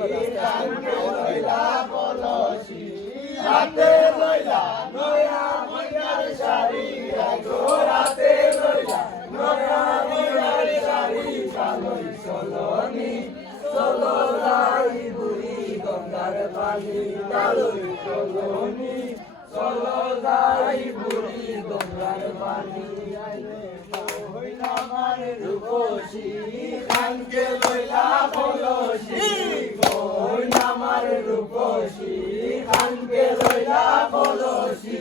কানকে লইলা নয়া মইনার শাড়ি গো হাতে লইলা নয়া মইনার শাড়ি কালই চলনি চলো যাই বুড়ি গঙ্গার পানি কালই চলনি চলো যাই বুড়ি গঙ্গার পানি হইলা মারে রূপসী কানকে লইলা কলসি লইলা কলসি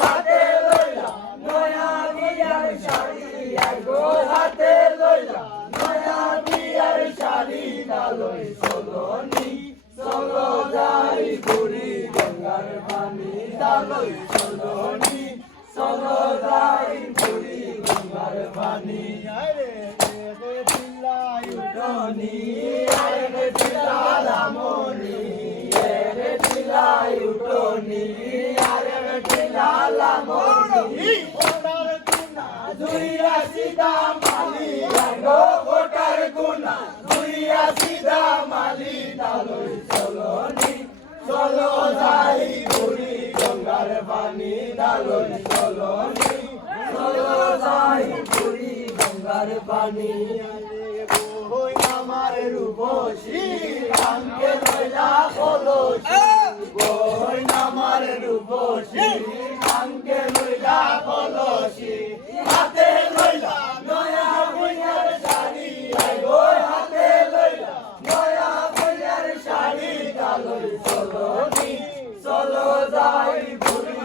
হাতে লইলা নয়া বিয়ার শাড়ি গো হাতে লইলা নয়া বিয়ার শাড়ি ডালই চলনি চলো যাই বুড়ি গঙ্গার পানি ডালই চলনি চলো যাই বুড়ি গঙ্গার পানি আরে রে চিল্লাই উঠনি আরে চিল্লাই উঠনি আরে চিল্লালামনি পানি আমার রূপসী কানকে লইলা কলসি বই আমার রূপসী কানকে লইলা কলসি হাতে লইলা নয়া বইয়ার শাড়ি গো হাতে লইলা নয়া বইয়ার শাড়ি ডালই চলনি চলো বুড়ি বুড়ি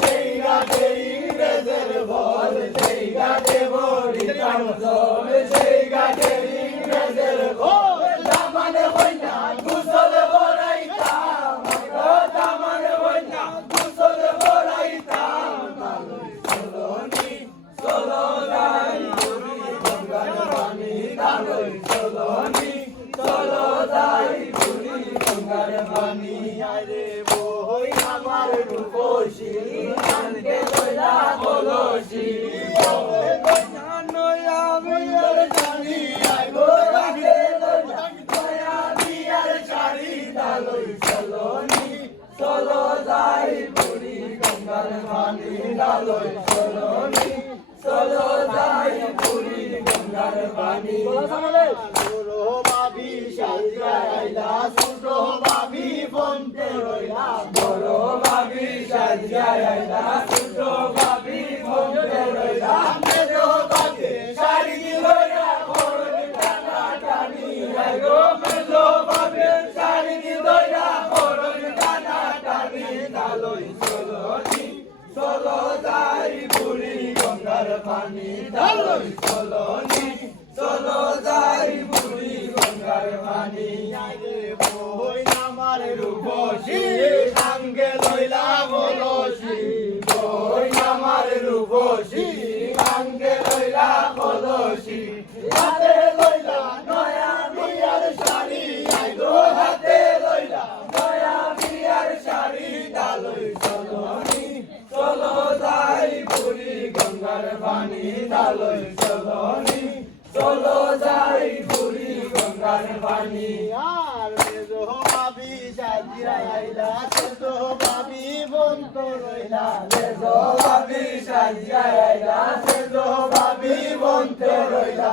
সেই গাছে গাছে যাই বুড়ি গঙ্গার পানি ডালই চলনি চলো যাই বুড়ি গঙ্গার পানি ছোটো বাবি সাজিয়া আইলা ছোটো বাবি বনতে রইলা বড় বাবি সাজিয়া আইলা ছোটো বাবি বনতে রইলা মেজ বাগে শাড়ি লইয়া বড় টানা টানি গো মেজ বাগে শাড়ি লইয়া বড় টানা ডালই চলনি চলো যাই বুড়ি গঙ্গার পানি ডালই চলনি চলো যাই বুড়ি গঙ্গার পানি। আগে বই নামার রূপসী সঙ্গে লইলা বলসি বই নামার রূপসী সঙ্গে লইলা বলসি হাতে লইলা নয়া বিয়ার শাড়ি আইগো হাতে লইলা নয়া বিয়ার শাড়ি ডালই চলনি চলো যাই বুড়ি গঙ্গার ডালই চলনি চলো যাই বুড়ি গঙ্গার পানি আর মেজো ভাবি সাজিয়া আইলা ছোটো ভাবি বন্ত রইলা মেজো ভাবি সাজিয়া আইলা ছোটো ভাবি বন্ত রইলা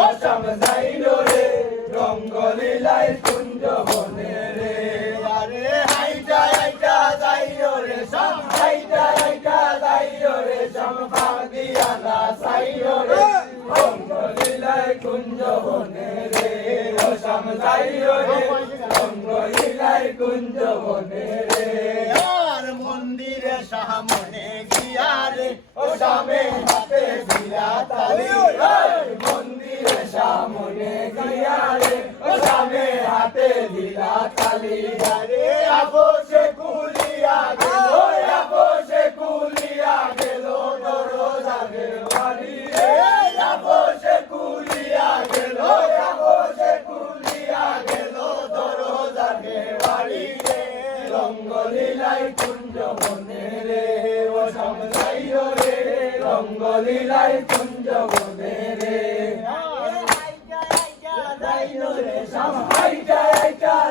ও শ্যাম যাইল রে রঙ্গলীলাই কুঞ্জ বনে রে। আরে হাইটা হাইটা যাইল রে শ্যাম হাইটা হাইটা যাইল রে শ্যাম পাগিয়া না যাইল রে রঙ্গলীলাই কুঞ্জ বনে রে, ও শ্যাম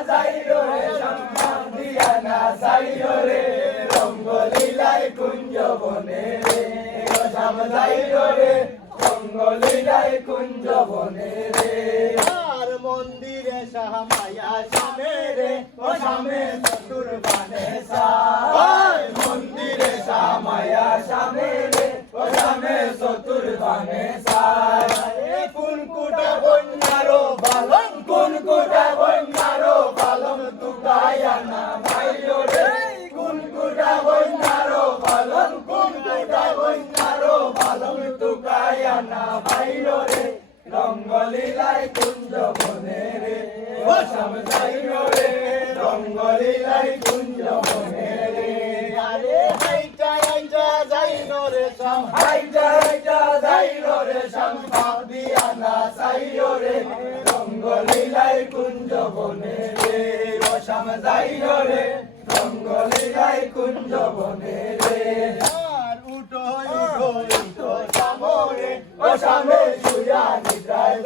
যাইলো যাইলো রে যাইলো কুঞ্জ বনে রে রে আর মন্দিরে সামায়া সামে রে ও সামে চতুর বানে সাই মন্দিরে সামায়া সামে রে ও সামে চতুর বানে সাই ও সমজাইলো রে রঙ্গলীলাই কুঞ্জ বনে রে আরে হাইটা হাইটা যাইলো রে সম হাইটা হাইটা যাইলো রে সম দিয়া না চাইলো রে রঙ্গলীলাই কুঞ্জ বনে রে। ও সমজাইলো রে রঙ্গলীলাই কুঞ্জ বনে রে। আর উঠো উঠো উঠো সামরে ও সামে সুয়া নিদ্রায়